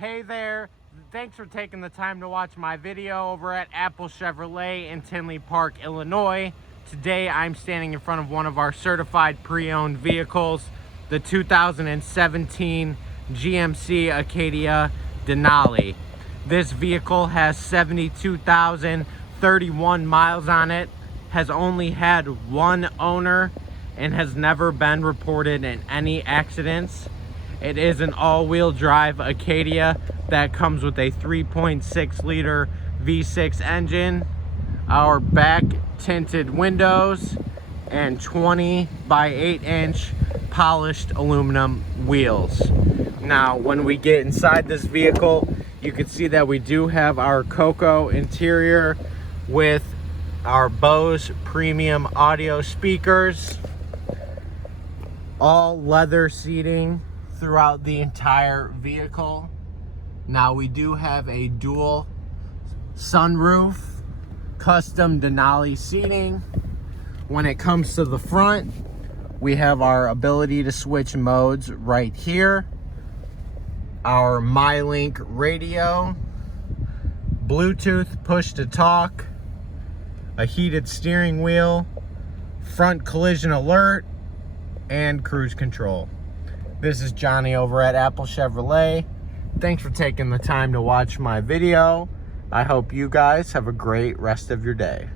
Hey there, thanks for taking the time to watch my video over at Apple Chevrolet in Tinley Park, Illinois. Today I'm standing in front of one of our certified pre-owned vehicles, the 2017 GMC Acadia Denali. This vehicle has 72,031 miles on it, has only had one owner, and has never been reported in any accidents. It is an all-wheel drive Acadia that comes with a 3.6 liter V6 engine, our back tinted windows, and 20 by 8 inch polished aluminum wheels. Now, when we get inside this vehicle, you can see that we do have our Cocoa interior with our Bose premium audio speakers, all leather seating throughout the entire vehicle. Now we do have a dual sunroof, custom Denali seating. When it comes to the front, we have our ability to switch modes right here, our MyLink radio, Bluetooth push to talk, a heated steering wheel, front collision alert, and cruise control. This is Johnny over at Apple Chevrolet. Thanks for taking the time to watch my video. I hope you guys have a great rest of your day.